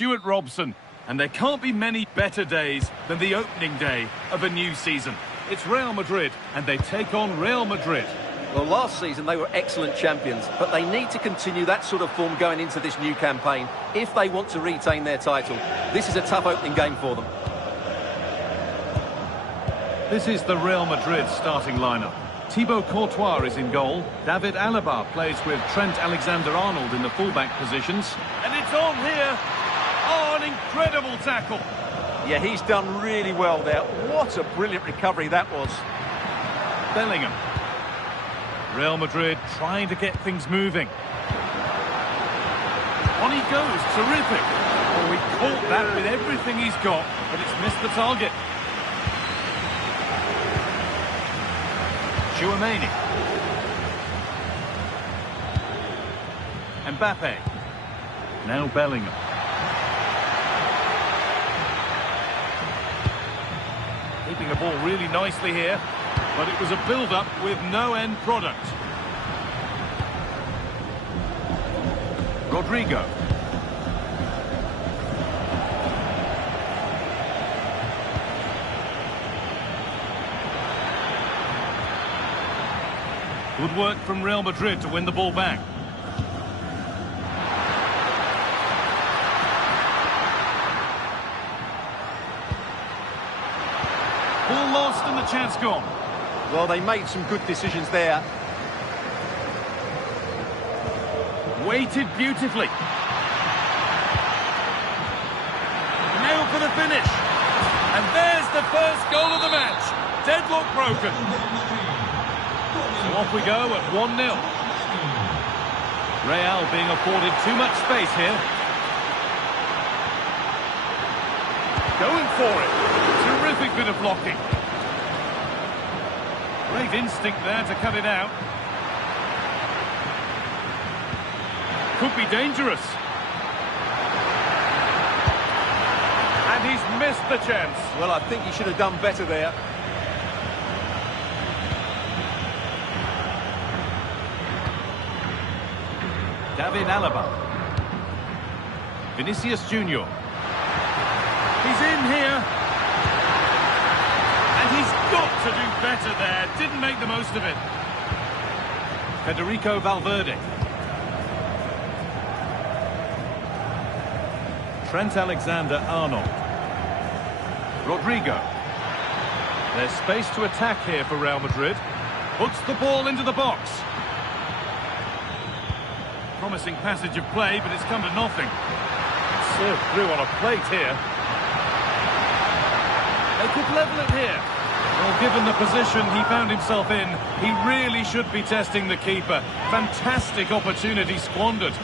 Stuart Robson, and there can't be many better days than the opening day of a new season. It's Real Madrid, and they take on Real Madrid. Well, last season they were excellent champions, but they need to continue that sort of form going into this new campaign if they want to retain their title. This is a tough opening game for them. This is the Real Madrid starting lineup. Thibaut Courtois is in goal. David Alaba plays with Trent Alexander-Arnold in the fullback positions. And it's on here. Oh, an incredible tackle. Yeah, he's done really well there. What a brilliant recovery that was. Bellingham. Real Madrid trying to get things moving. On he goes, terrific. Oh, he caught that with everything he's got, but it's missed the target. Chouameni. Mbappe. Now Bellingham. Keeping the ball really nicely here, but it was a build-up with no end product. Rodrigo. Good work from Real Madrid to win the ball back. Ball lost and the chance gone. Well, they made some good decisions there. Waited beautifully. Now for the finish. And there's the first goal of the match. Deadlock broken. So off we go at 1-0. Real being afforded too much space here. Going for it. Terrific bit of blocking. Great instinct there to cut it out. Could be dangerous. And he's missed the chance. Well, I think he should have done better there. David Alaba. Vinicius Junior. He's in here. And he's got to do better there. Didn't make the most of it. Federico Valverde. Trent Alexander-Arnold. Rodrigo. There's space to attack here for Real Madrid. Puts the ball into the box. Promising passage of play, but it's come to nothing. Served through on a plate here. They could level it here. Well, given the position he found himself in, he really should be testing the keeper. Fantastic opportunity squandered.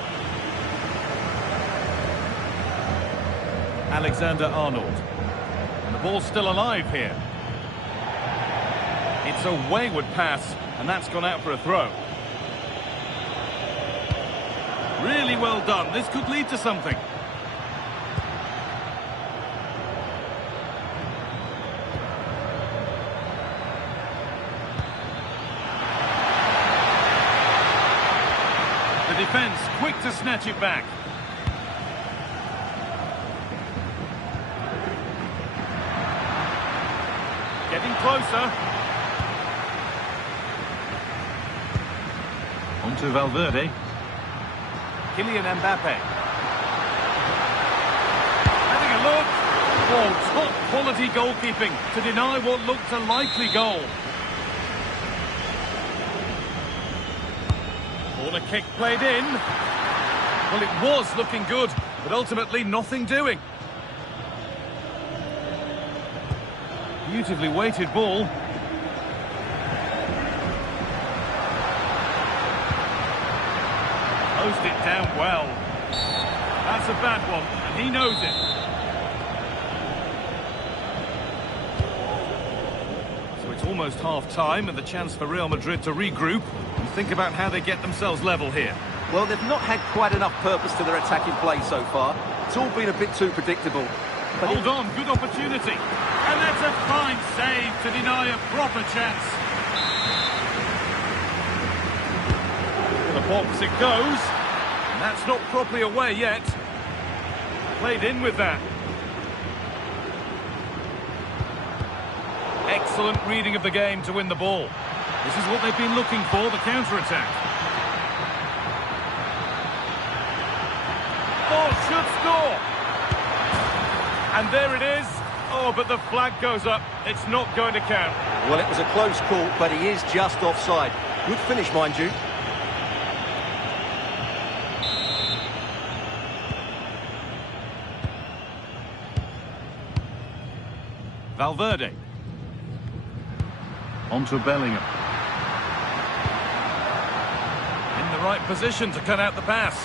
Alexander-Arnold. And the ball's still alive here. It's a wayward pass, and that's gone out for a throw. Really well done. This could lead to something. The defence quick to snatch it back. Getting closer. On to Valverde. Kylian Mbappe. Having a look. Oh, top quality goalkeeping to deny what looked a likely goal. Corner kick played in. Well, it was looking good, but ultimately nothing doing. Beautifully weighted ball. Closed it down well. That's a bad one, and he knows it. So it's almost half-time, and the chance for Real Madrid to regroup and think about how they get themselves level here. Well, they've not had quite enough purpose to their attacking play so far. It's all been a bit too predictable. But hold on, good opportunity. And that's a fine save to deny a proper chance. The box it goes. And that's not properly away yet. Played in with that. Excellent reading of the game to win the ball. This is what they've been looking for, the counter-attack. Oh, should score! And there it is. Oh, but the flag goes up. It's not going to count. Well, it was a close call, but he is just offside. Good finish, mind you. Valverde. On to Bellingham. In the right position to cut out the pass.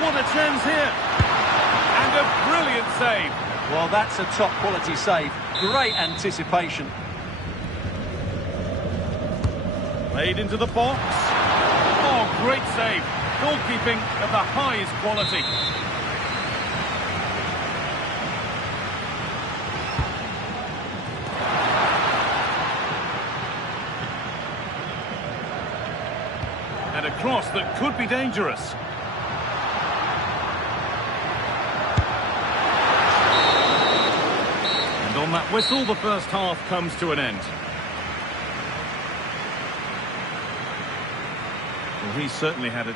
What a chance here. And a brilliant save. Well, that's a top-quality save. Great anticipation. Played into the box. Oh, great save. Goalkeeping of the highest quality. And a cross that could be dangerous. And on that whistle, the first half comes to an end. Well, he certainly had a...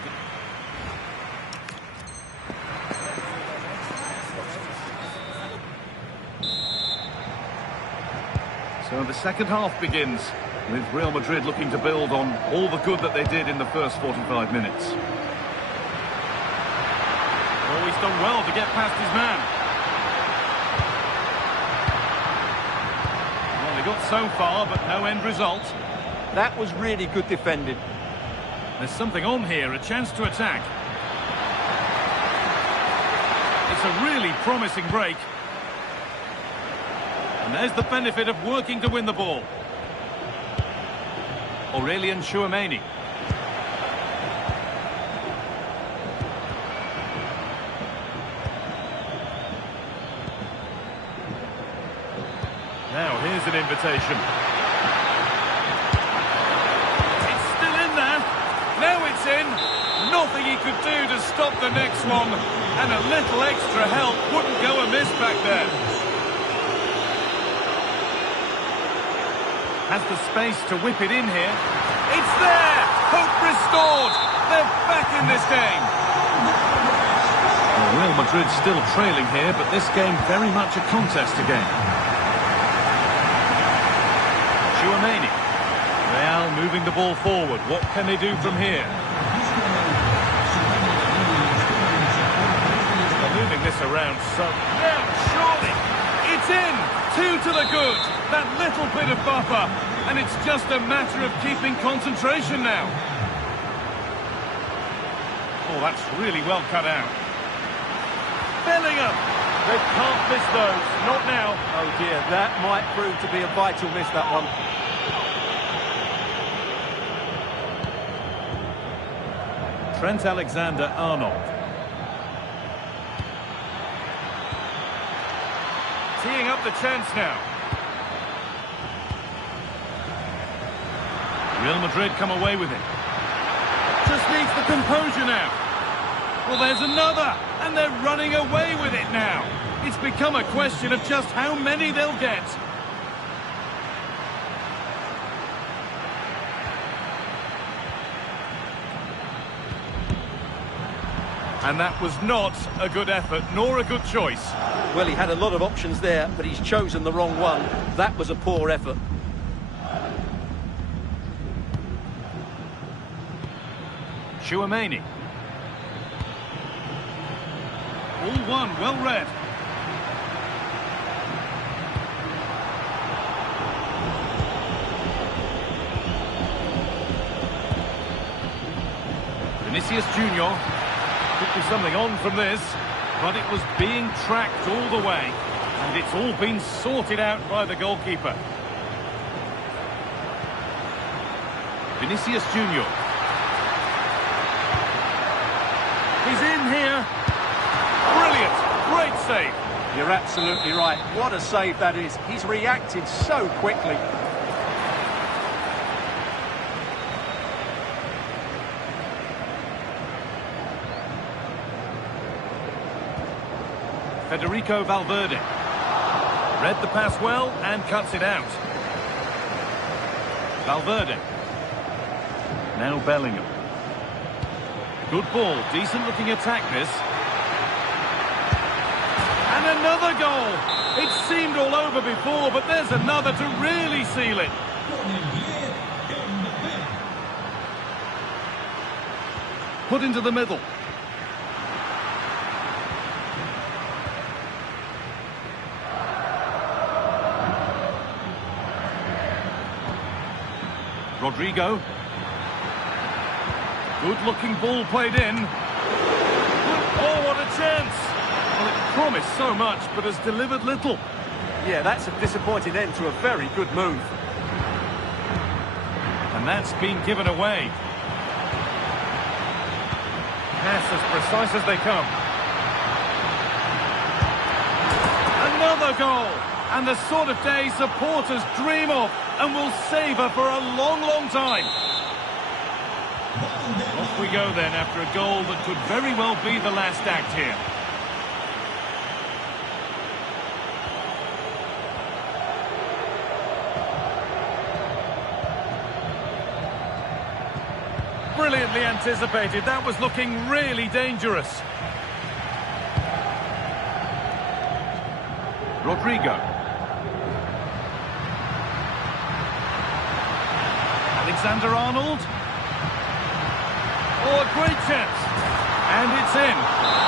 So the second half begins, with Real Madrid looking to build on all the good that they did in the first 45 minutes. Oh, he's done well to get past his man. Well, they got so far, but no end result. That was really good defending. There's something on here, a chance to attack. It's a really promising break. And there's the benefit of working to win the ball. Aurelien Tchouameni. Now here's an invitation. It's still in there. Now it's in. Nothing he could do to stop the next one. And a little extra help wouldn't go amiss back there. Has the space to whip it in here. It's there! Hope restored! They're back in this game! Well, Real Madrid still trailing here, but this game very much a contest again. Tchouameni. Real moving the ball forward. What can they do from here? They're moving this around so... Now, surely! It's in! 2 to the good! That little bit of buffer, and it's just a matter of keeping concentration now. Oh, that's really well cut out. Bellingham! They can't miss those, not now. Oh dear, that might prove to be a vital miss, that one. Trent Alexander-Arnold. Teeing up the chance now. Real Madrid come away with it. Just needs the composure now. Well, there's another, and they're running away with it now. It's become a question of just how many they'll get. And that was not a good effort, nor a good choice. Well, he had a lot of options there, but he's chosen the wrong one. That was a poor effort. Tchouameni. All one, well read. Vinicius Junior. Could be something on from this, but it was being tracked all the way, and it's all been sorted out by the goalkeeper. Vinicius Junior. He's in here. Brilliant. Great save. You're absolutely right. What a save that is. He's reacted so quickly. Federico Valverde. Read the pass well and cuts it out. Valverde. Now Bellingham. Good ball, decent looking attack this. And another goal! It seemed all over before, but there's another to really seal it. Put into the middle. Rodrigo. Good-looking ball played in. Oh, what a chance! Well, it promised so much, but has delivered little. Yeah, that's a disappointing end to a very good move. And that's been given away. Pass as precise as they come. Another goal! And the sort of day supporters dream of and will savour for a long, long time. Off we go then after a goal that could very well be the last act here. Brilliantly anticipated. That was looking really dangerous. Rodrigo. Alexander-Arnold. Oh, a great chance. And it's in.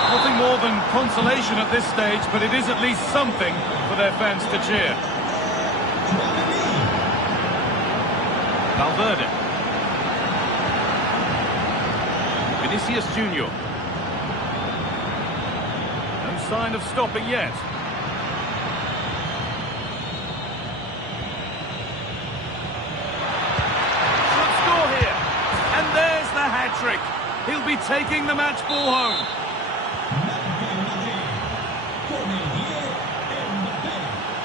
Nothing more than consolation at this stage, but it is at least something for their fans to cheer. Valverde. Vinicius Junior. No sign of stopping yet. Hat-trick. He'll be taking the match ball home.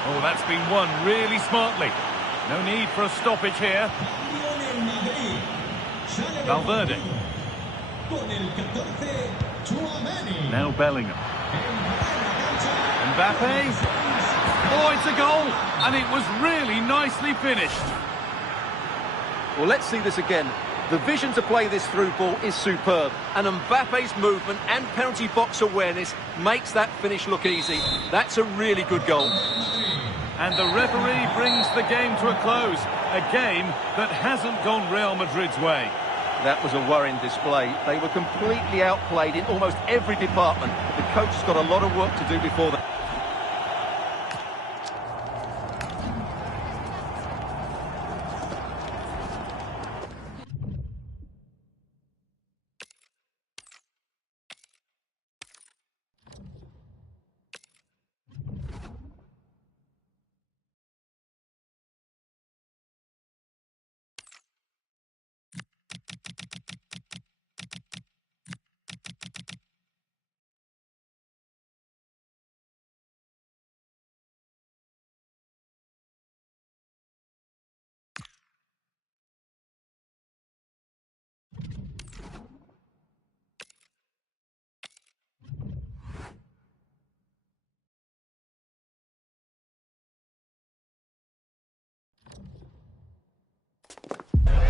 Oh, that's been won really smartly. No need for a stoppage here. Valverde. Now Bellingham. Mbappe. Oh, it's a goal. And it was really nicely finished. Well, let's see this again. The vision to play this through ball is superb, and Mbappe's movement and penalty box awareness makes that finish look easy. That's a really good goal. And the referee brings the game to a close. A game that hasn't gone Real Madrid's way. That was a worrying display. They were completely outplayed in almost every department. The coach has got a lot of work to do before that.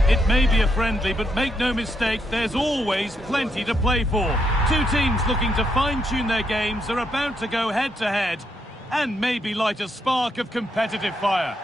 It may be a friendly, but make no mistake, there's always plenty to play for. Two teams looking to fine-tune their games are about to go head-to-head and maybe light a spark of competitive fire.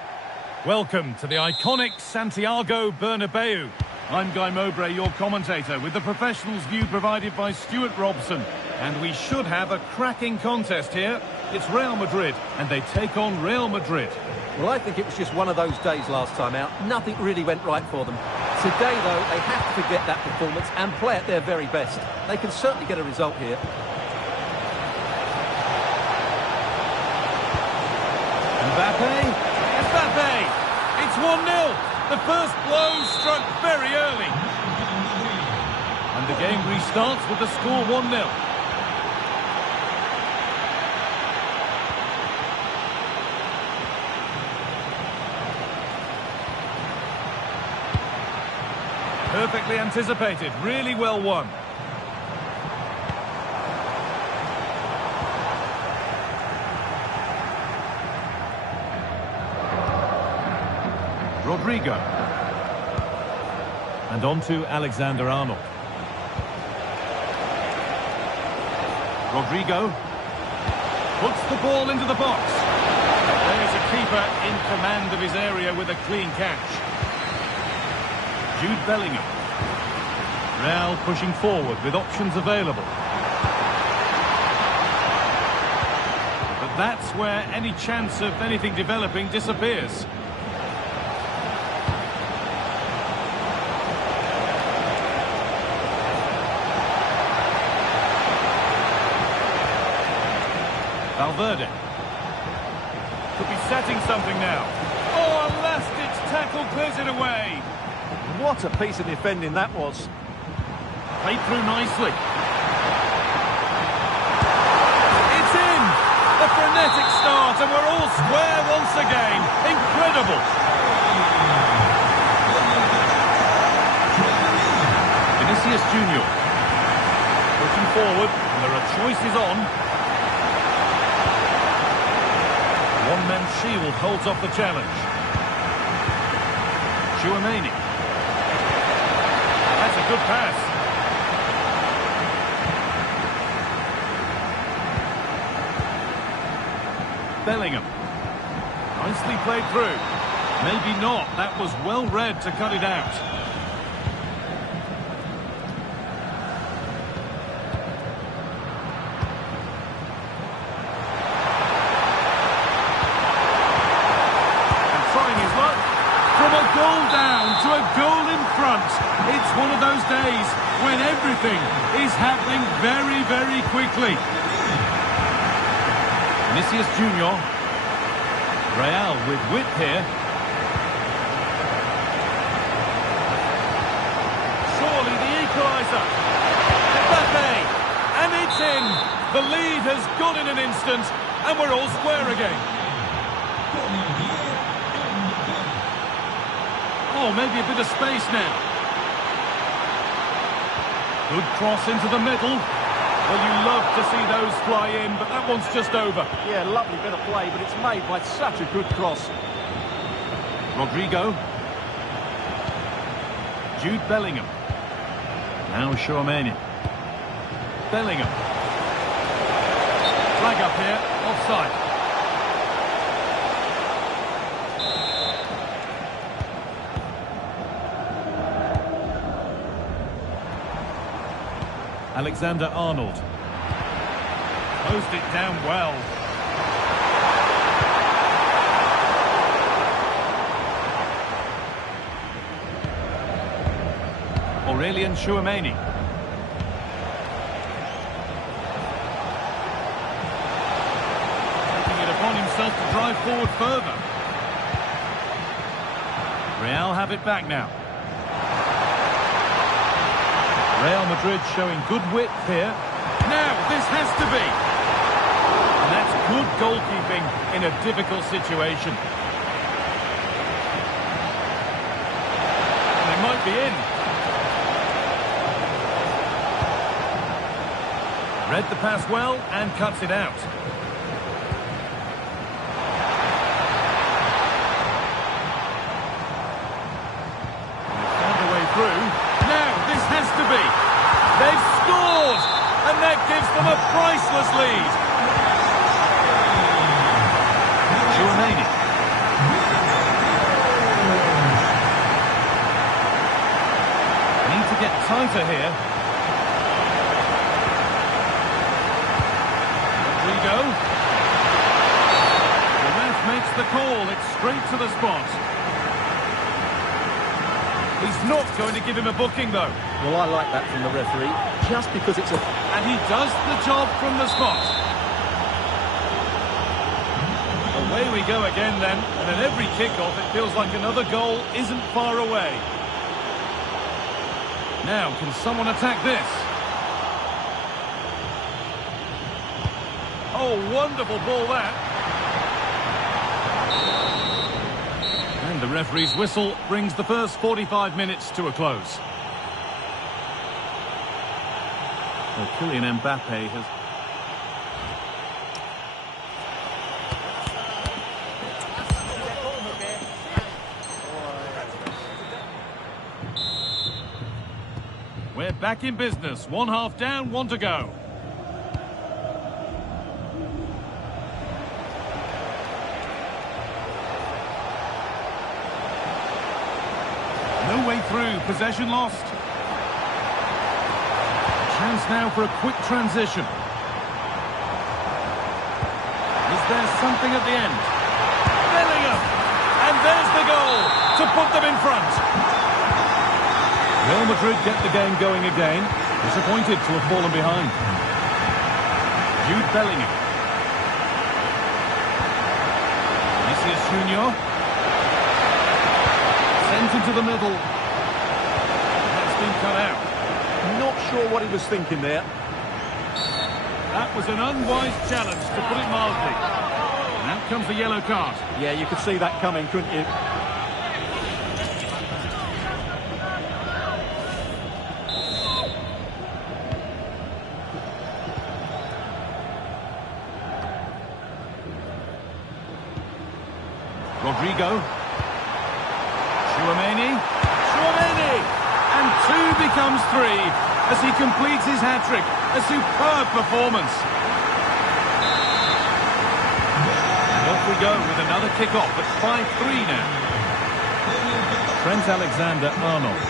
Welcome to the iconic Santiago Bernabeu. I'm Guy Mowbray, your commentator, with the professionals' view provided by Stuart Robson. And we should have a cracking contest here. It's Real Madrid, and they take on Real Madrid. Well, I think it was just one of those days last time out. Nothing really went right for them. Today, though, they have to forget that performance and play at their very best. They can certainly get a result here. Mbappe! It's 1-0! The first blow struck very early. And the game restarts with the score 1-0. Perfectly anticipated, really well won. Rodrigo. And on to Alexander-Arnold. Rodrigo puts the ball into the box. There's a keeper in command of his area with a clean catch. Jude Bellingham. Real pushing forward with options available. But that's where any chance of anything developing disappears. Valverde. Could be setting something now. Oh, a last-ditch tackle clears it away. What a piece of defending that was. Played through nicely. It's in! A frenetic start, and we're all square once again. Incredible! Vinicius Junior. Pushing forward, and there are choices on. One-man shield holds off the challenge. Tchouaméni. That's a good pass. Bellingham. Nicely played through. Maybe not. That was well read to cut it out. To a goal in front. It's one of those days when everything is happening very, very quickly. Vinicius Junior. Real with width here. Surely the equaliser. Mbappe. And it's in. The lead has gone in an instant, and we're all square again. Oh, maybe a bit of space now. Good cross into the middle. Well, you love to see those fly in, but that one's just over. Yeah, lovely bit of play, but it's made by such a good cross. Rodrigo. Jude Bellingham. Now Tchouaméni. Bellingham. Flag up here, offside. Alexander-Arnold. Closed it down well. Aurelien Tchouaméni. Taking it upon himself to drive forward further. Real have it back now. Real Madrid showing good width here. Now, this has to be. And that's good goalkeeping in a difficult situation. And they might be in. Read the pass well and cuts it out. They've found a way through. Now, this has to be. They've scored, and that gives them a priceless lead. Tchouaméni. Need to get tighter here. Rodrigo. The ref makes the call. It's straight to the spot. He's not going to give him a booking, though. Well, I like that from the referee, just because it's a... And he does the job from the spot. Away we go again, then. And at every kickoff, it feels like another goal isn't far away. Now, can someone attack this? Oh, wonderful ball, that. And the referee's whistle brings the first 45 minutes to a close. Well, Kylian Mbappe has... back in business. 1 half down, 1 to go. No way through, possession lost. Chance now for a quick transition. Is there something at the end? Bellingham! And there's the goal to put them in front. Real Madrid get the game going again. Disappointed to have fallen behind. Jude Bellingham. Vinicius Junior. Sent into the middle. That's been cut out. Not sure what he was thinking there. That was an unwise challenge, to put it mildly. And out comes the yellow card. Yeah, you could see that coming, couldn't you? Rodrigo. Chouameni. And 2 becomes 3 as he completes his hat-trick. A superb performance. And off we go with another kick-off at 5-3 now. Trent Alexander-Arnold.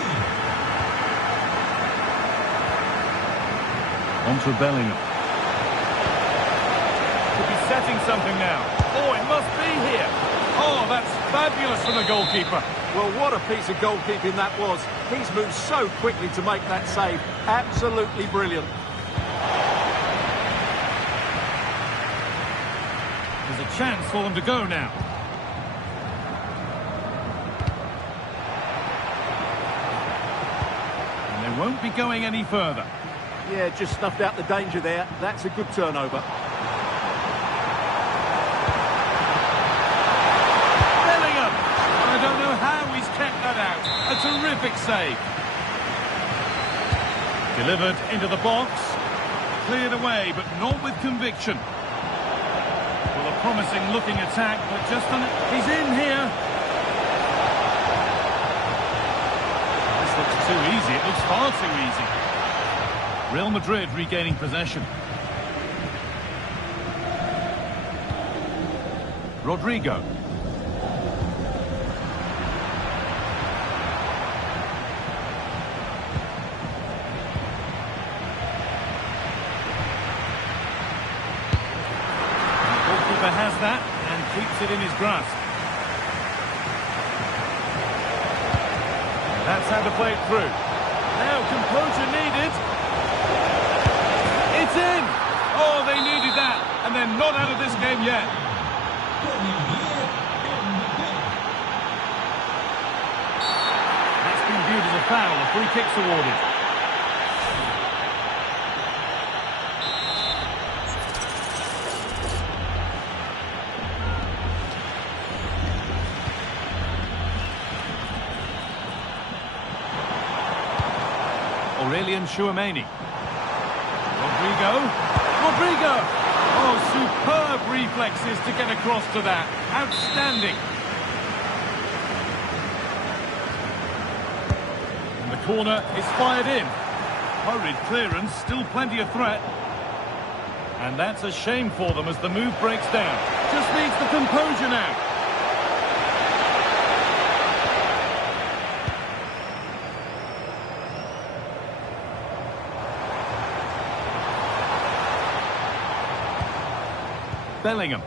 On to Bellingham. Could be setting something now. Oh, it must be here. Oh, that's fabulous from the goalkeeper. Well, what a piece of goalkeeping that was. He's moved so quickly to make that save. Absolutely brilliant. There's a chance for them to go now. And they won't be going any further. Yeah, just snuffed out the danger there. That's a good turnover. I don't know how he's kept that out. A terrific save. Delivered into the box. Cleared away, but not with conviction. Well, a promising looking attack, but just on it. He's in here. This looks too easy. It looks far too easy. Real Madrid regaining possession. Rodrigo. Has that and keeps it in his grasp. That's how to play it through. Now composure needed. It's in. Oh, they needed that, and they're not out of this game yet. That's been viewed as a foul. A free kick's awarded. Chouameni. Rodrigo! Oh, superb reflexes to get across to that. Outstanding. And the corner is fired in. Hurried clearance, still plenty of threat. And that's a shame for them as the move breaks down. Just needs the composure now. Bellingham.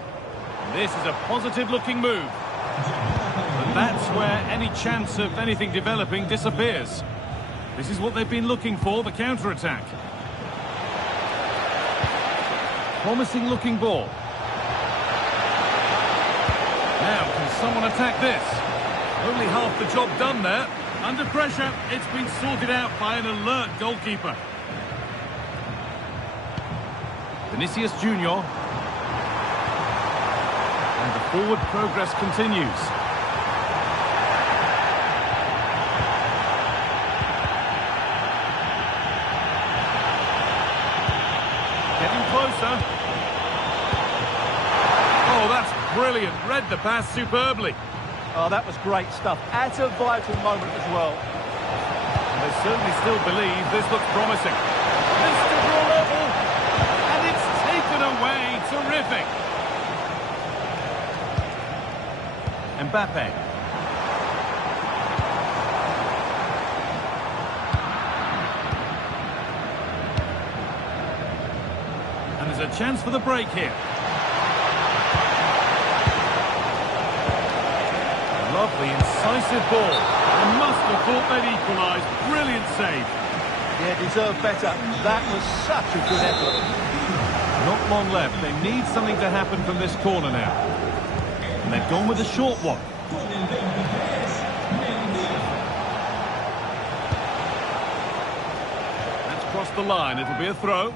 This is a positive-looking move. But that's where any chance of anything developing disappears. This is what they've been looking for, the counter-attack. Promising-looking ball. Now, can someone attack this? Only half the job done there. Under pressure, it's been sorted out by an alert goalkeeper. Vinicius Junior. And the forward progress continues. Getting closer. Oh, that's brilliant. Read the pass superbly. Oh, that was great stuff. At a vital moment as well. And They certainly still believe this looks promising. This to draw level, and it's taken away. Terrific. Mbappe. And there's a chance for the break here. Lovely, incisive ball. They must have thought they'd equalise. Brilliant save. Yeah, deserved better. That was such a good effort. Not long left. They need something to happen from this corner now. And they've gone with a short one. That's crossed the line. It'll be a throw.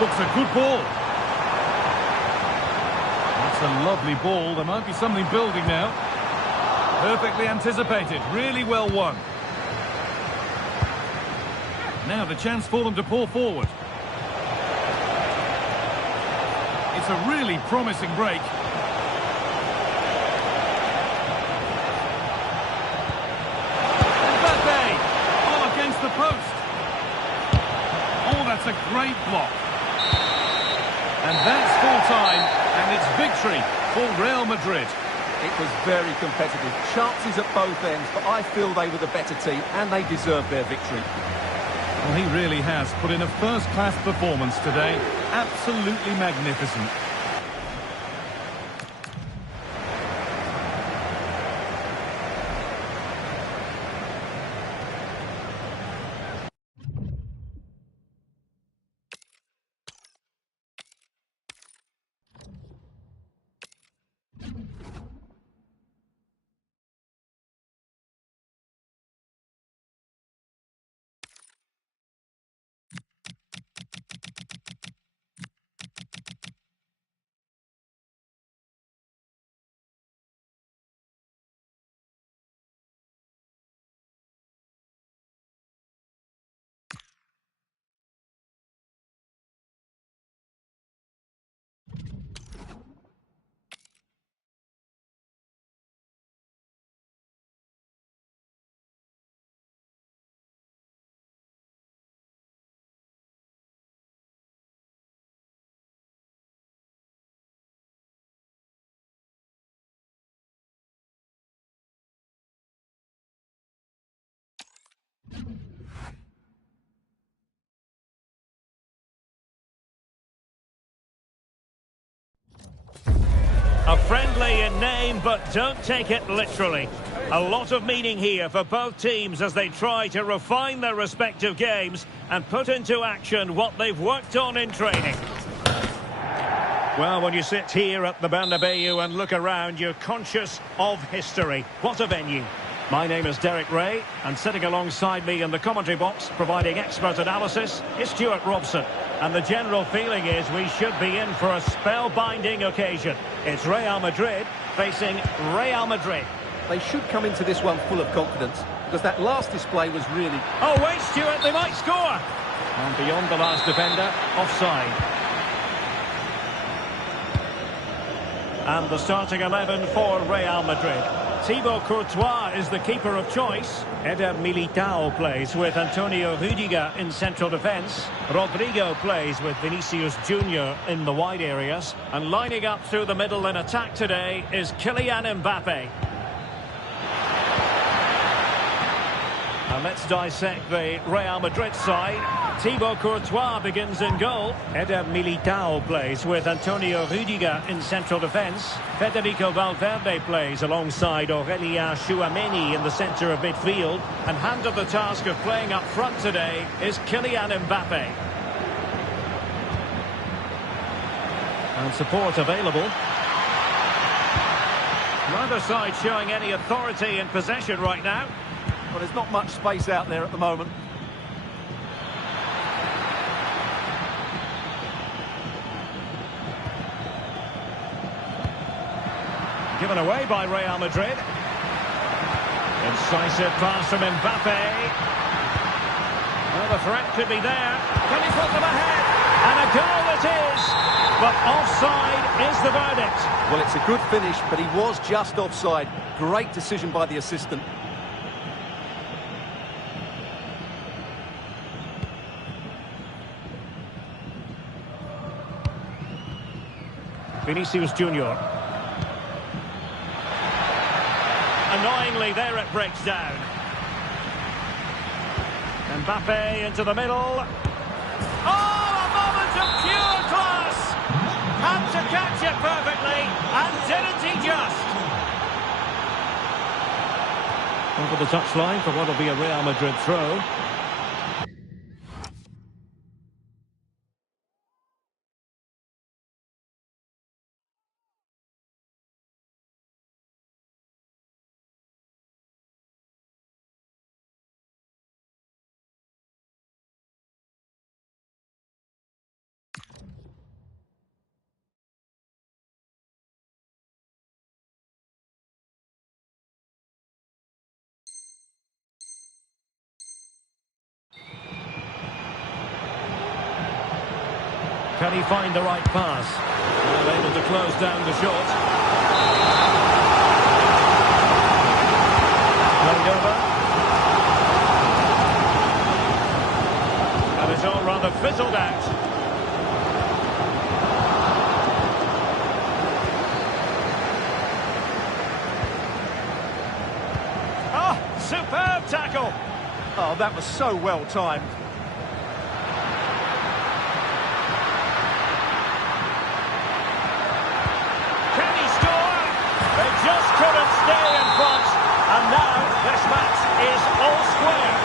Looks a good ball. That's a lovely ball. There might be something building now. Perfectly anticipated. Really well won. Now the chance for them to pull forward. It's a really promising break. Mbappe! Oh, against the post. Oh, that's a great block. And that's full time, and it's victory for Real Madrid. It was very competitive. Chances at both ends, but I feel they were the better team, and they deserved their victory. Well, he really has put in a first-class performance today. Absolutely magnificent. A friendly in name, but don't take it literally. A lot of meaning here for both teams as they try to refine their respective games and put into action what they've worked on in training. Well, when you sit here at the Bernabeu and look around, you're conscious of history. What a venue. My name is Derek Ray, and sitting alongside me in the commentary box, providing expert analysis, is Stuart Robson. And the general feeling is we should be in for a spellbinding occasion. It's Real Madrid facing Real Madrid. They should come into this one full of confidence, because that last display was really... Oh, wait, Stuart, they might score! And beyond the last defender, offside. And the starting 11 for Real Madrid. Thibaut Courtois is the keeper of choice. Eder Militao plays with Antonio Rüdiger in central defence. Rodrigo plays with Vinicius Junior in the wide areas. And lining up through the middle in attack today is Kylian Mbappe. And let's dissect the Real Madrid side. Thibaut Courtois begins in goal. Eder Militao plays with Antonio Rüdiger in central defence. Federico Valverde plays alongside Aurélien Tchouaméni in the centre of midfield. And handed the task of playing up front today is Kylian Mbappe. And support available. Neither side showing any authority in possession right now. Well, there's not much space out there at the moment. Given away by Real Madrid. Incisive pass from Mbappe. Well, the threat could be there. Can he put them ahead? And a goal it is! But offside is the verdict. Well, it's a good finish, but he was just offside. Great decision by the assistant. Vinicius Junior. Annoyingly, there it breaks down. Mbappe into the middle. Oh, a moment of pure class! Had to catch it perfectly, and didn't he just? Over the touchline for what will be a Real Madrid throw. Can he find the right pass? Well, able to close down the shot. Played over. And it's all rather fizzled out. Oh, superb tackle. Oh, that was so well timed. Just couldn't stay in front, and now this match is all square.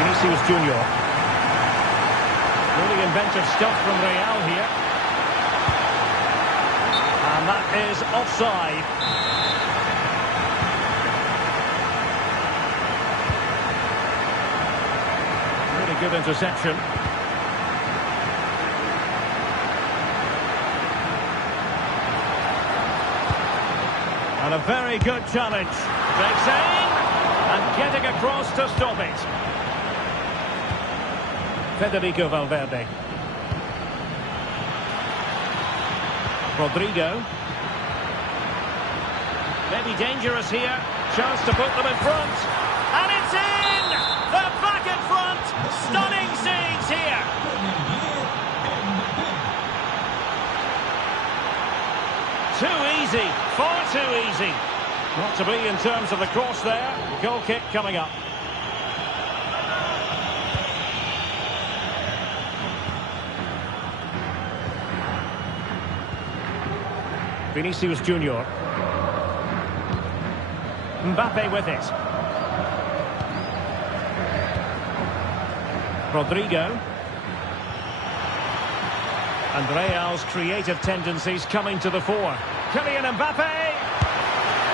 Vinicius Junior. Really inventive stuff from Real here. And that is offside. Really good interception. And a very good challenge. Takes aim and getting across to stop it. Federico Valverde. Rodrigo. Maybe dangerous here. Chance to put them in front. And it's in! They're back in front! Stunning scenes here! Too easy, far too easy. Not to be in terms of the cross there. Goal kick coming up. Vinicius Junior. Mbappe with it. Rodrigo. And Real's creative tendencies coming to the fore. Kylian Mbappe!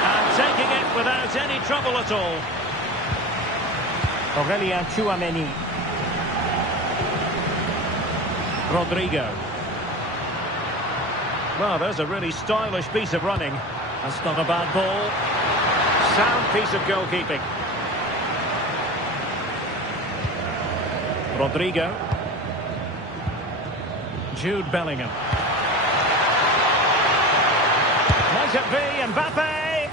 And taking it without any trouble at all. Aurelien Tchouameni. Rodrigo. Well, there's a really stylish piece of running. That's not a bad ball. Sound piece of goalkeeping. Rodrigo. Jude Bellingham. Might it be Mbappe?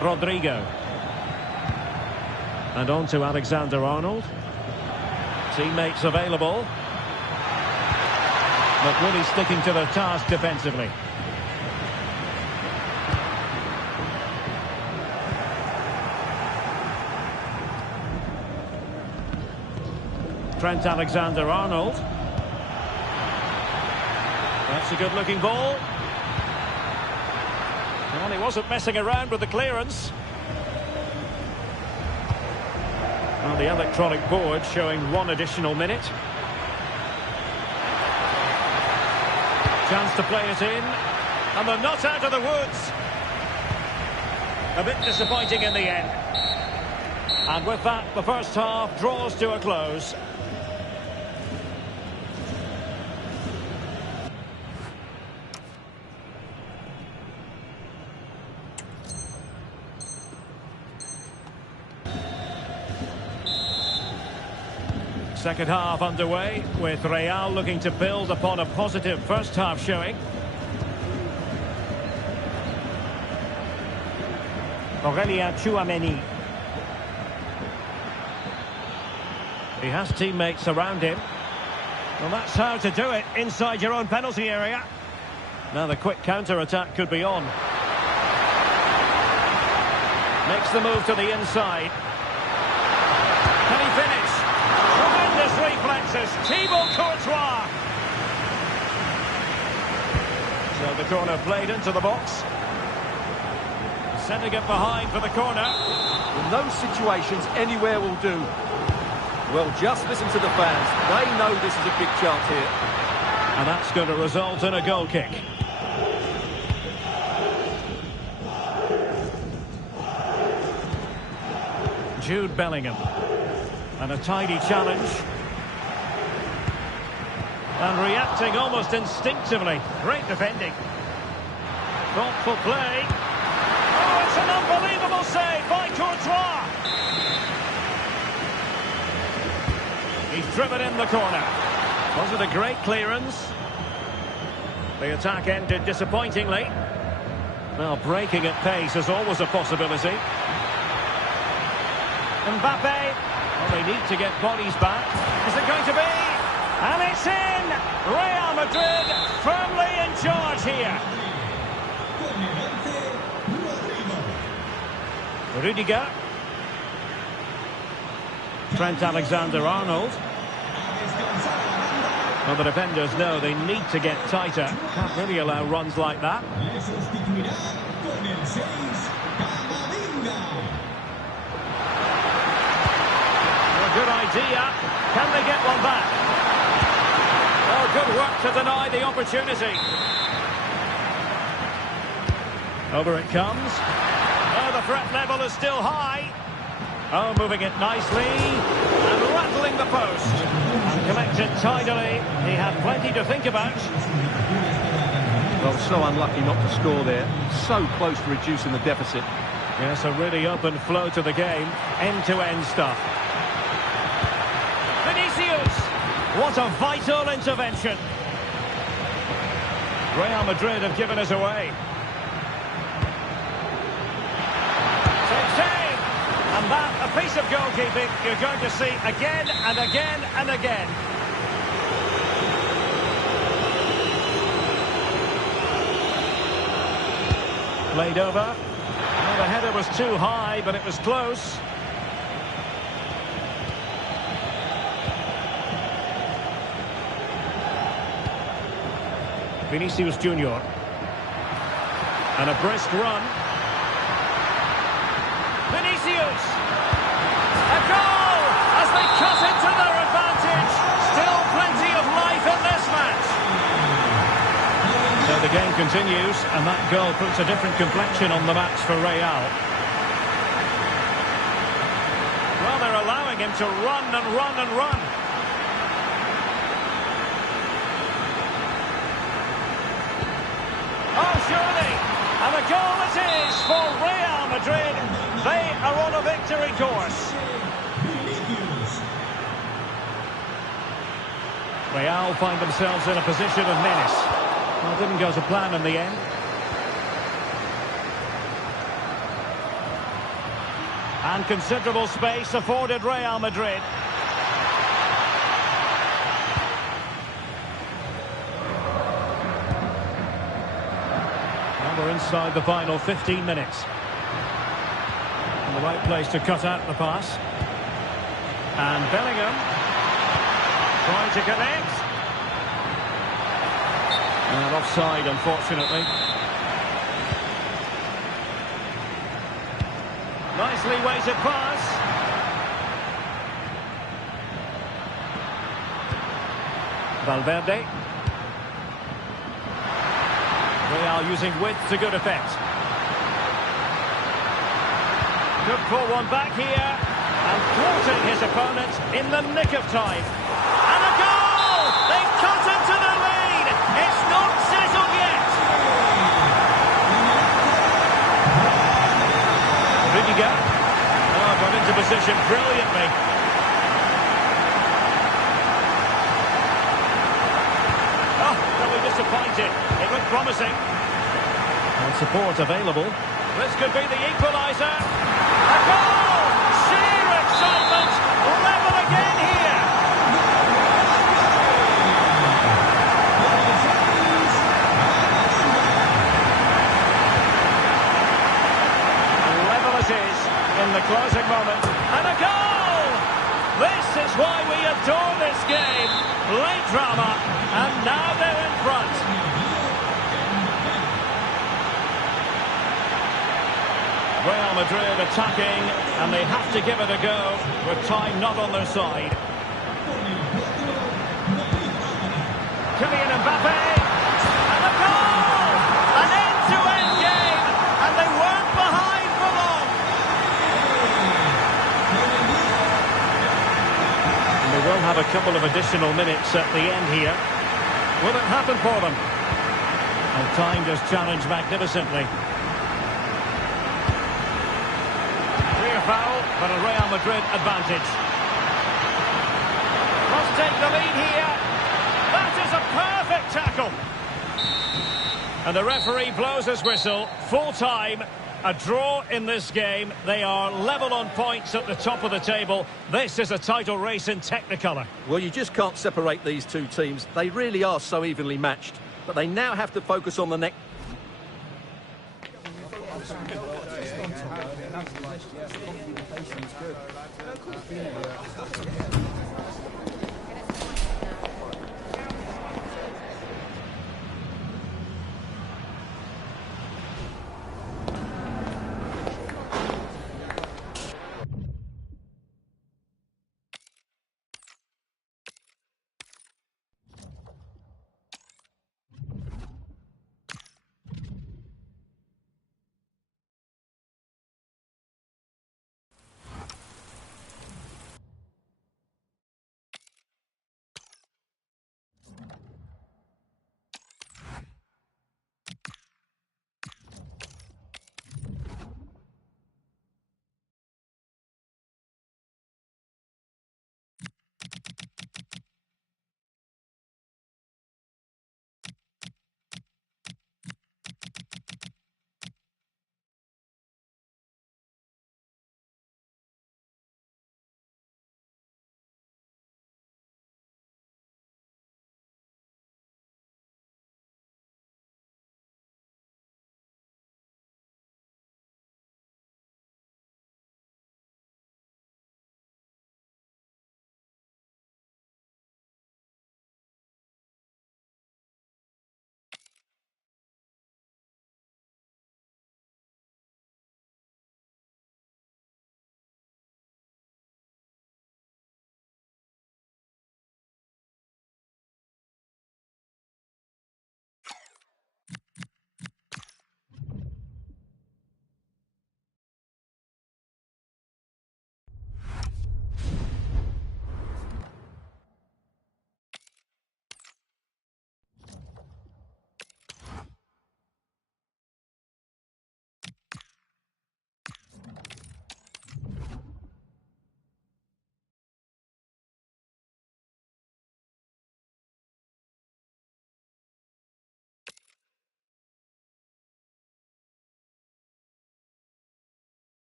Rodrigo. And on to Alexander-Arnold. Teammates available. But really sticking to their task defensively. Trent Alexander-Arnold. That's a good-looking ball. Well, he wasn't messing around with the clearance. Well, the electronic board showing 1 additional minute. Chance to play it in. And they're not out of the woods. A bit disappointing in the end. And with that, the first half draws to a close. Second half underway, with Real looking to build upon a positive first half showing. Aurelien Tchouameni. He has teammates around him. Well, that's how to do it inside your own penalty area. Now the quick counter-attack could be on. Makes the move to the inside. Can he finish? Tremendous reflexes. Thibaut Courtois. So the corner played into the box. Sending it behind for the corner. In those situations, anywhere will do. Well, just listen to the fans. They know this is a big chance here. And that's going to result in a goal kick. Jude Bellingham. And a tidy challenge. And reacting almost instinctively. Great defending. Thoughtful play. Oh, it's an unbelievable save by Courtois. He's driven in the corner. Was it a great clearance? The attack ended disappointingly. Well, breaking at pace is always a possibility. Mbappe. Well, they need to get bodies back. Is it going to be? And it's in! Real Madrid firmly in charge here. Rudiger. Trent Alexander-Arnold. Well, the defenders know they need to get tighter. Can't really allow runs like that. A good idea. Can they get one back? Oh, good work to deny the opportunity. Over it comes. Oh, the threat level is still high. Oh, moving it nicely. And rattling the post. And collected tidily. He had plenty to think about. Well, so unlucky not to score there. So close to reducing the deficit. Yes, a really open flow to the game. End-to-end stuff. Vinicius! What a vital intervention. Real Madrid have given us away. And that, a piece of goalkeeping you're going to see again and again and again. Played over. Well, the header was too high, but it was close. Vinicius Junior. And a brisk run. Vinicius! A goal! As they cut into their advantage. Still plenty of life in this match. So the game continues, and that goal puts a different complexion on the match for Real. Well, they're allowing him to run and run and run. Oh, surely! And a goal it is for Real Madrid. They are on a victory course. Real find themselves in a position of menace. Well, it didn't go to plan in the end. And considerable space afforded Real Madrid. And we're inside the final 15 minutes. The right place to cut out the pass. And Bellingham trying to connect. And offside, unfortunately. Nicely weighted pass. Valverde. Real using width to good effect. Could pull one back here, and thwarting his opponent in the nick of time. And a goal! They've cut into the lead! It's not settled yet! Rudiger. Oh, got into position brilliantly. promising. And support available. This could be the equaliser. A goal! Sheer excitement! Level again here! Level it is in the closing moment. And a goal! This is why we adore this game. Late drama, and now they're in front. Real Madrid attacking, and they have to give it a go, with time not on their side. Kylian Mbappe, and a goal! An end-to-end game, and they weren't behind for long. And they will have a couple of additional minutes at the end here. Will it happen for them? And time just challenged magnificently. Foul, but a Real Madrid advantage. Must take the lead here. That is a perfect tackle. And the referee blows his whistle. Full time. A draw in this game. They are level on points at the top of the table. This is a title race in Technicolor. Well, you just can't separate these two teams. They really are so evenly matched. But they now have to focus on the next.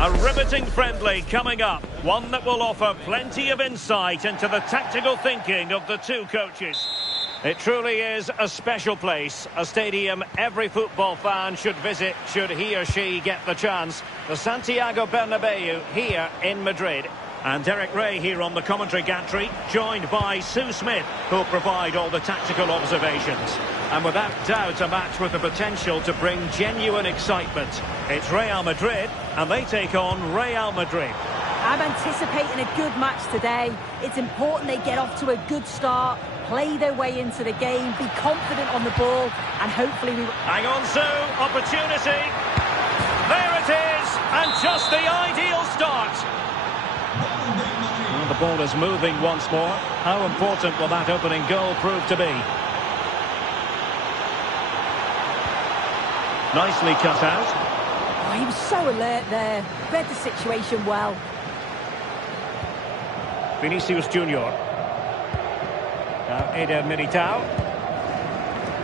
A riveting friendly coming up. One that will offer plenty of insight into the tactical thinking of the two coaches. It truly is a special place, a stadium every football fan should visit should he or she get the chance. The Santiago Bernabeu here in Madrid. And Derek Ray here on the commentary gantry, joined by Sue Smith, who'll provide all the tactical observations. And without doubt, a match with the potential to bring genuine excitement. It's Real Madrid, and they take on Real Madrid. I'm anticipating a good match today. It's important they get off to a good start, play their way into the game, be confident on the ball, and hopefully we... Hang on, Sue, opportunity. There it is, and just the ideal start. Well, the ball is moving once more. How important will that opening goal prove to be? Nicely cut out. Oh, he was so alert there. Read the situation well. Vinicius Junior. Now Eder Militao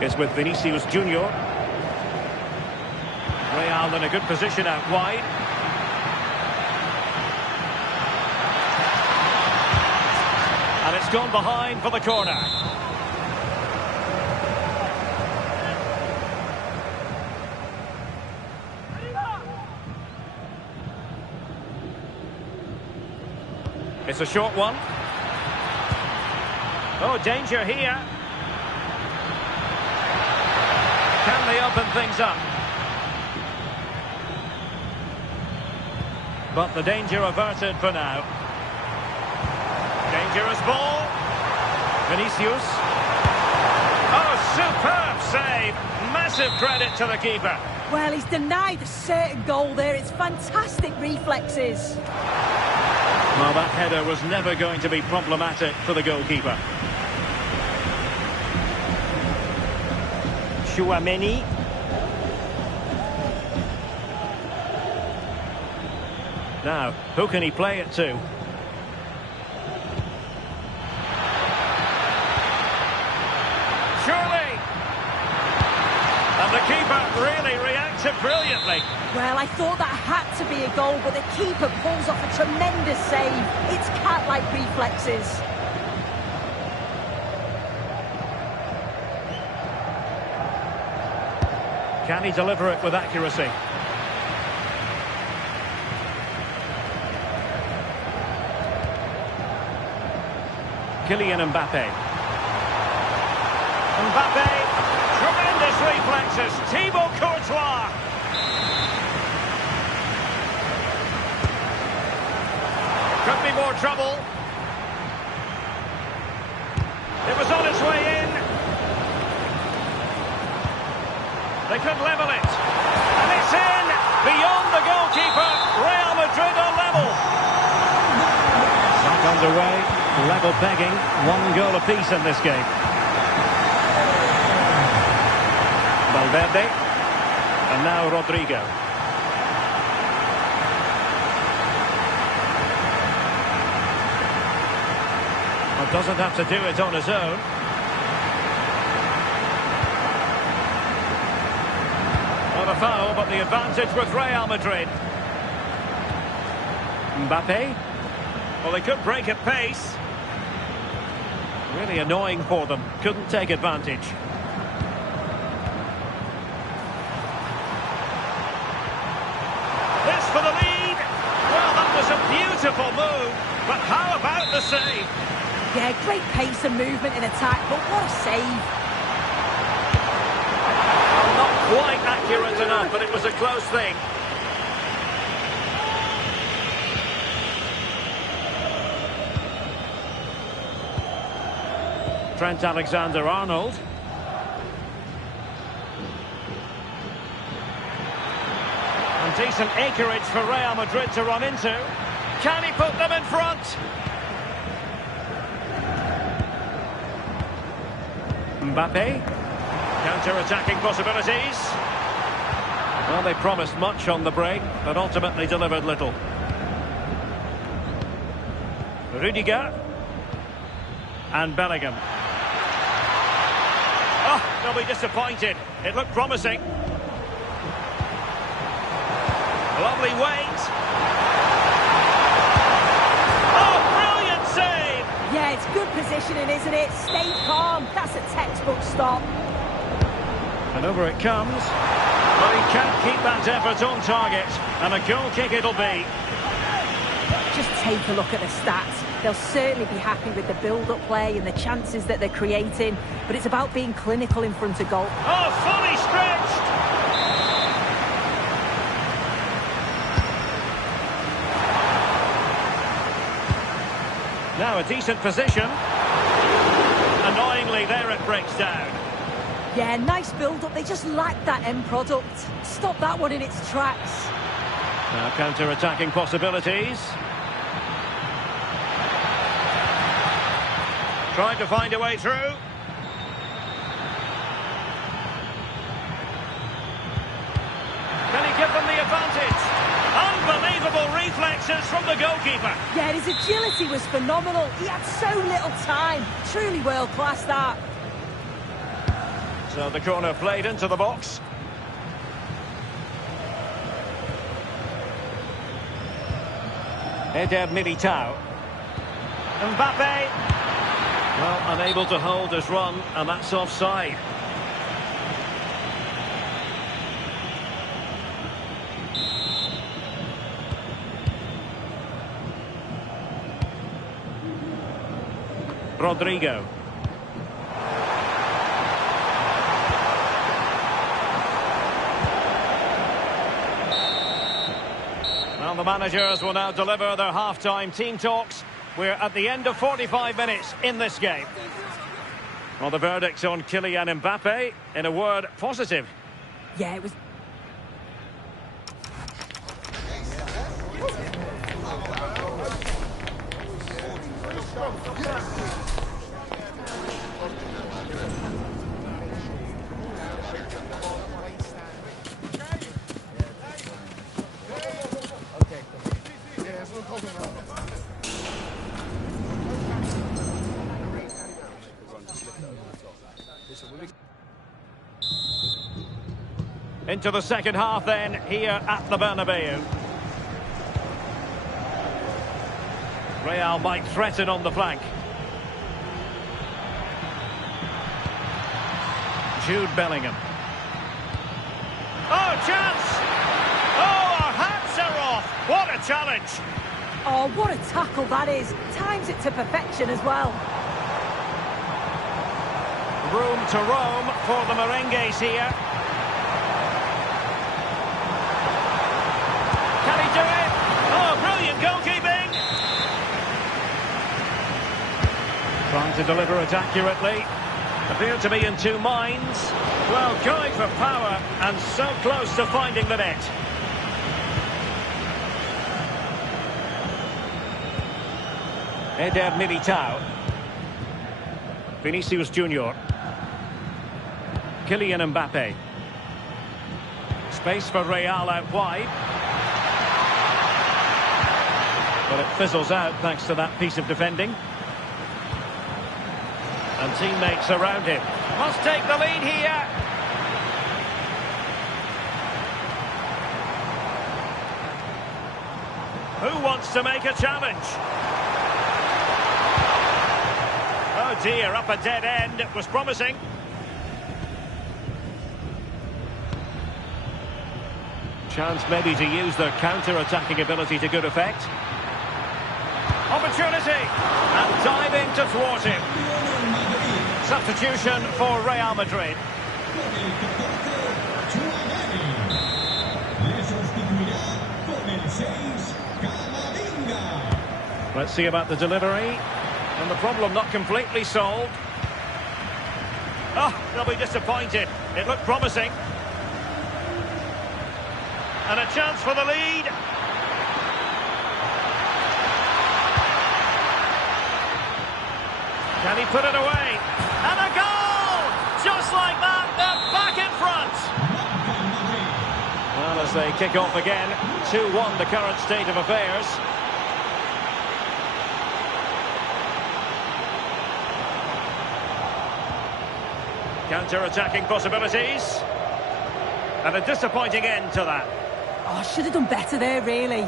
is with Vinicius Junior. Real in a good position out wide. And it's gone behind for the corner. It's a short one. Oh, danger here. Can they open things up? But the danger averted for now. Dangerous ball. Vinicius. Oh, superb save. Massive credit to the keeper. Well, he's denied a certain goal there. It's fantastic reflexes. Well, that header was never going to be problematic for the goalkeeper. Chouameni. Now, who can he play it to? Surely! And the keeper really reacted brilliantly. Well, I thought that had to be a goal, but the keeper pulls off a tremendous save. It's cat-like reflexes. Can he deliver it with accuracy? Kylian Mbappe. Mbappe, tremendous reflexes. Thibaut Courtois. Could be more trouble. It was on its way in. They could level it. And it's in! Beyond the goalkeeper. Real Madrid are level. Back underway. Level pegging. One goal apiece in this game. Valverde. And now Rodrigo. Well, doesn't have to do it on his own. Not a foul, but the advantage with Real Madrid. Mbappe. Well, they could break at pace. Really annoying for them. Couldn't take advantage. This for the lead. Well, that was a beautiful move. But how about the save? Yeah, great pace and movement in attack, but what a save. Not quite accurate enough, but it was a close thing. Trent Alexander-Arnold. And decent acreage for Real Madrid to run into. Can he put them in front? Mbappe. Counter-attacking possibilities. Well, they promised much on the break, but ultimately delivered little. Rudiger. And Bellingham. Oh, they'll be disappointed. It looked promising. Lovely weight. It's good positioning, isn't it? Stay calm. That's a textbook stop. And over it comes. But he can't keep that effort on target. And a goal kick it'll be. Just take a look at the stats. They'll certainly be happy with the build-up play and the chances that they're creating. But it's about being clinical in front of goal. Oh, fully stretched! Now a decent position. Annoyingly, there it breaks down. Yeah, nice build-up. They just lack that end product. Stop that one in its tracks. Now counter-attacking possibilities. Trying to find a way through. Can he give them the advantage? Unbelievable reflexes from the goalkeeper. Yeah, his agility was phenomenal. He had so little time. Truly world-class, that. So the corner played into the box. Eder Militao. Mbappe. Well, unable to hold his run, and that's offside. Rodrigo. Well, the managers will now deliver their half-time team talks. We're at the end of 45 minutes in this game. Well, the verdict on Kylian Mbappe, in a word, positive. Yeah, it was... Into the second half then, here at the Bernabeu. Real might threaten on the flank. Jude Bellingham. Oh, chance! Oh, our hats are off! What a challenge! Oh, what a tackle that is. Times it to perfection as well. Room to roam for the merengues here. Can he do it? Oh, brilliant goalkeeping! Trying to deliver it accurately. Appeared to be in two minds. Well, going for power and so close to finding the net. Eder Militao. Vinicius Junior. Kylian Mbappe. Space for Real out wide. But it fizzles out thanks to that piece of defending. And teammates around him. Must take the lead here. Who wants to make a challenge? Oh dear, up a dead end. It was promising. Chance maybe to use their counter-attacking ability to good effect. Opportunity! And diving to thwart him. Substitution for Real Madrid. Let's see about the delivery. And the problem not completely solved. Oh, they'll be disappointed. It looked promising. And a chance for the lead. Can he put it away? And a goal! Just like that, they're back in front. Well, as they kick off again, 2-1 the current state of affairs. Counter-attacking possibilities. And a disappointing end to that. Oh, should have done better there, really.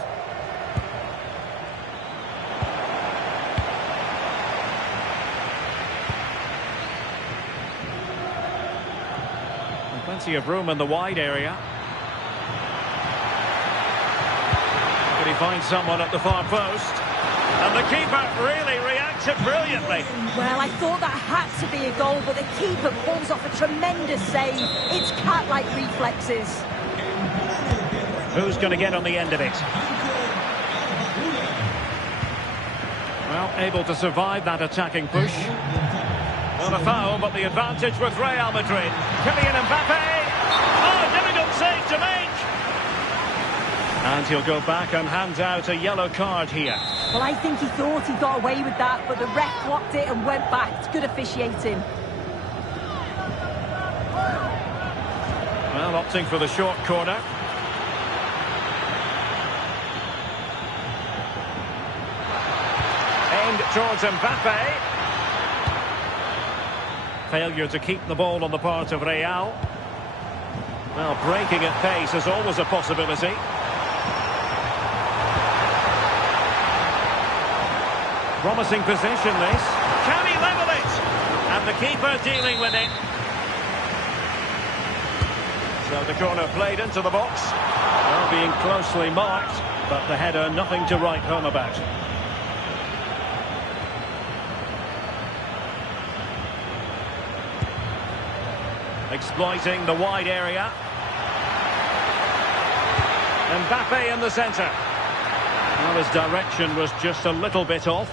Plenty of room in the wide area. Can he find someone at the far post? And the keeper really reacted brilliantly. Well, I thought that had to be a goal, but the keeper pulls off a tremendous save. It's cat-like reflexes. Who's going to get on the end of it? Well, able to survive that attacking push. Well, a foul, but the advantage with Real Madrid. Kylian Mbappe. Oh, difficult save to make. And he'll go back and hand out a yellow card here. Well, I think he thought he got away with that, but the ref clocked it and went back. It's good officiating. Well, opting for the short corner. Aimed towards Mbappe. Failure to keep the ball on the part of Real. Well, breaking at pace is always a possibility. Promising position, this. Can he level it? And the keeper dealing with it. So the corner played into the box. Well, being closely marked, but the header nothing to write home about. Exploiting the wide area. Mbappe in the centre. Well, his direction was just a little bit off.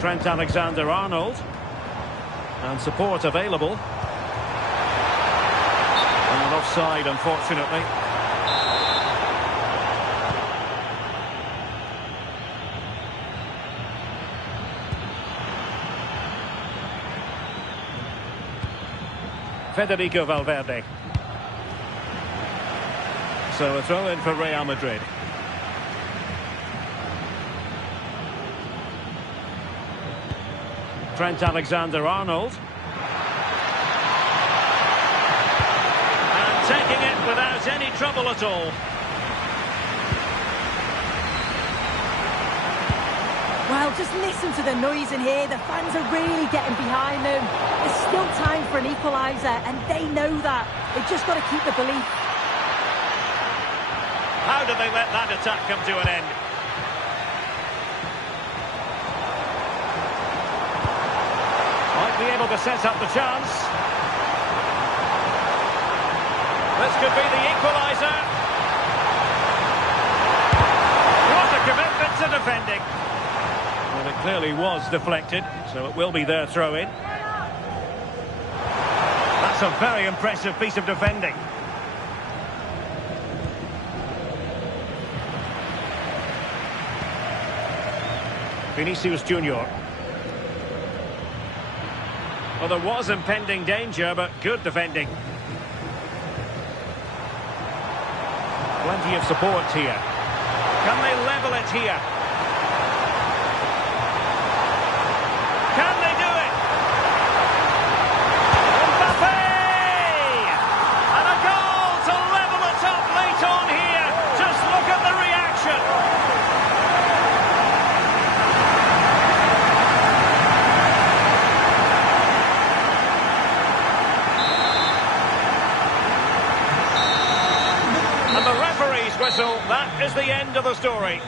Trent Alexander-Arnold. And support available. And offside, unfortunately. Federico Valverde. So a throw in for Real Madrid. Trent Alexander-Arnold. And taking it without any trouble at all. Well, just listen to the noise in here. The fans are really getting behind them. There's still time for an equaliser, and they know that. They've just got to keep the belief. How do they let that attack come to an end? Might be able to set up the chance. This could be the equaliser. What a commitment to defending. Well, it clearly was deflected, so it will be their throw-in. That's a very impressive piece of defending. Vinicius Junior. Well, there was impending danger, but good defending. Plenty of support here. Can they level it here? Can they do it? Mbappe! And a goal to level it up late on here. Just look at the reaction. And the referee's whistle, that is the end of the story.